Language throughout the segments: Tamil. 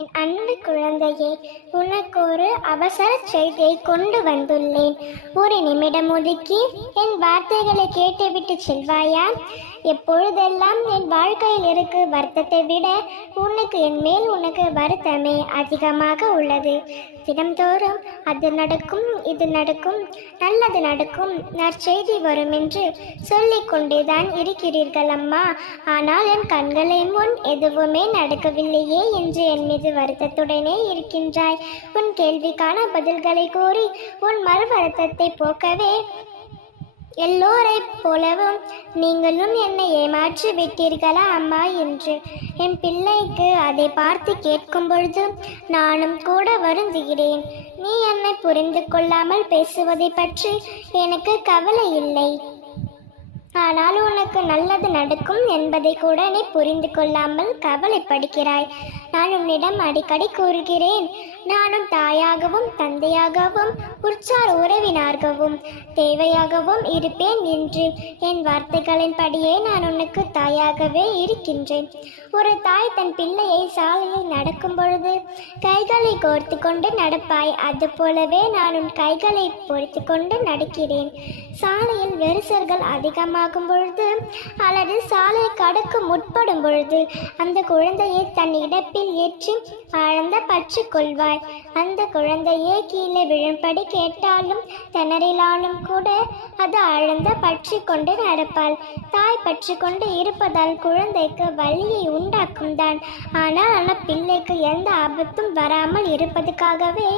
என் அன்பு குழந்தையே உனக்கு ஒரு அவசர செய்தியை கொண்டு வந்துள்ளேன். ஒரு நிமிடம் ஒதுக்கி என் வார்த்தைகளை கேட்டுவிட்டு செல்வாயா? எப்பொழுதெல்லாம் என் வாழ்க்கையில் இருக்கு வருத்தத்தை விட உனக்கு என் மேல் உனக்கு வருத்தமே அதிகமாக உள்ளது. தினம்தோறும் அது நடக்கும் இது நடக்கும் நல்லது நடக்கும். நற்செய்தி வரும் என்று சொல்லிக் கொண்டேதான் இருக்கிறீர்கள் அம்மா. ஆனால் என் கண்களை முன் எதுவுமே நடக்கவில்லையே என்று என் மீது வருத்தத்துடனே இருக்கின்றாய். உன் கேள்விக்கான பதில்களை கூறி உன் மறு வருத்தத்தை போக்கவே எல்லோரைப் போலவும் நீங்களும் என்னை ஏமாற்றி விட்டீர்களா அம்மா என்று. என் பிள்ளைக்கு அதை பார்த்து கேட்கும் பொழுது நானும் கூட வருந்துகிறேன். நீ என்னை புரிந்து கொள்ளாமல் பேசுவதை பற்றி எனக்கு கவலை இல்லை. ஆனால் உனக்கு நல்லது நடக்கும் என்பதை கூட நீ புரிந்து கொள்ளாமல் கவலைப்படுகிறாய். நான் உன்னிடம் அடிக்கடி கூறுகிறேன். நானும் தாயாகவும் தந்தையாகவும் உற்சார் உறவினார்கவும் தேவையாகவும் இருப்பேன் என்று. என் வார்த்தைகளின்படியே நான் உனக்கு தாயாகவே இருக்கின்றேன். ஒரு தாய் தன் பிள்ளையை சாலையில் நடக்கும் பொழுது கைகளை கோர்த்து கொண்டு நடப்பாய். அது போலவே நான் உன் கைகளை பொறுத்து கொண்டு நடக்கிறேன். சாலையில் வெறுசர்கள் அதிகமாகும் பொழுது அல்லது சாலை கடக்க முற்படும் பொழுது அந்த குழந்தையை தன் இடப்பில் ஏற்றி ஆழ்ந்த பற்று கொள்வாய். அந்த குழந்தையே கீழே விழும்படி கேட்டாலும் திணறிலாலும் கூட அது ஆழ்ந்த பற்றி கொண்டு நடப்பாள். தாய் பற்றி கொண்டு இருப்பதால் குழந்தைக்கு வலியை உண்டாக்கும் தான் ஆனால் அந்த பிள்ளைக்கு எந்த ஆபத்தும் வராமல் இருப்பதுக்காகவே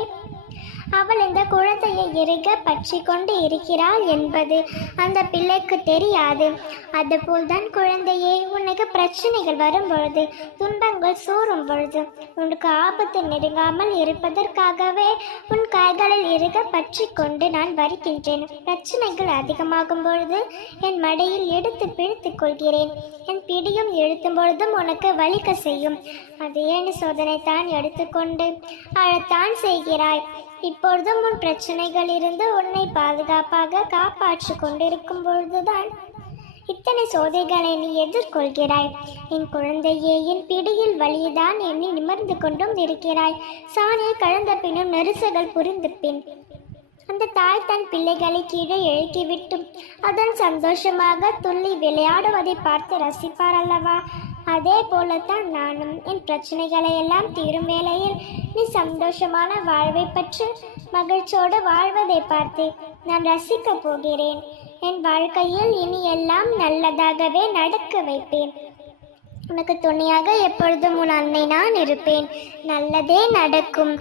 அவள் இந்த குழந்தையை இறுக பற்றி கொண்டு இருக்கிறாள் என்பது அந்த பிள்ளைக்கு தெரியாது. அதுபோல்தான் குழந்தையே உனக்கு பிரச்சனைகள் வரும் பொழுது துன்பங்கள் சூறும் பொழுது உனக்கு ஆபத்து நெருங்காமல் இருப்பதற்காகவே உன் கைகளில் இறுக பற்றி கொண்டு நான் வருகின்றேன். பிரச்சனைகள் அதிகமாகும் பொழுது என் மடியில் எடுத்து பிடித்துக் கொள்கிறேன். என் பிடியும் எழுத்தும் பொழுதும் உனக்கு வலிக்க செய்யும். அது ஏன் சோதனை தான் எடுத்துக்கொண்டு அழத்தான் செய்கிறாய்? இப்பொழுதும் உன் பிரச்சனைகளிலிருந்து உன்னை பாதுகாப்பாக காப்பாற்றி கொண்டிருக்கும் பொழுதுதான் இத்தனை சோதைகளை நீ எதிர்கொள்கிறாய். என் குழந்தையே என் பிடியில் வலிதான் எண்ணி நிமிர்ந்து கொண்டும் இருக்கிறாய். சாணியை கலந்த பின்னும் நெரிசல்கள் புரிந்து பின் அந்த தாய் தன் பிள்ளைகளை கீழே எழுக்கிவிட்டும் அதன் சந்தோஷமாக துள்ளி விளையாடுவதை பார்த்து ரசிப்பார் அல்லவா? அதே போலத்தான் நானும் என் பிரச்சனைகளை எல்லாம் தீரும் வேளையில் நீ சந்தோஷமான வாழ்வை பற்றி மகிழ்ச்சியோடு வாழ்வதை பார்த்து நான் ரசிக்கப் போகிறேன். என் வாழ்க்கையில் இனி எல்லாம் நல்லதாகவே நடக்க வைப்பேன். உனக்கு துணையாக எப்பொழுதும் உன் அன்னை நான் இருப்பேன். நல்லதே நடக்கும்.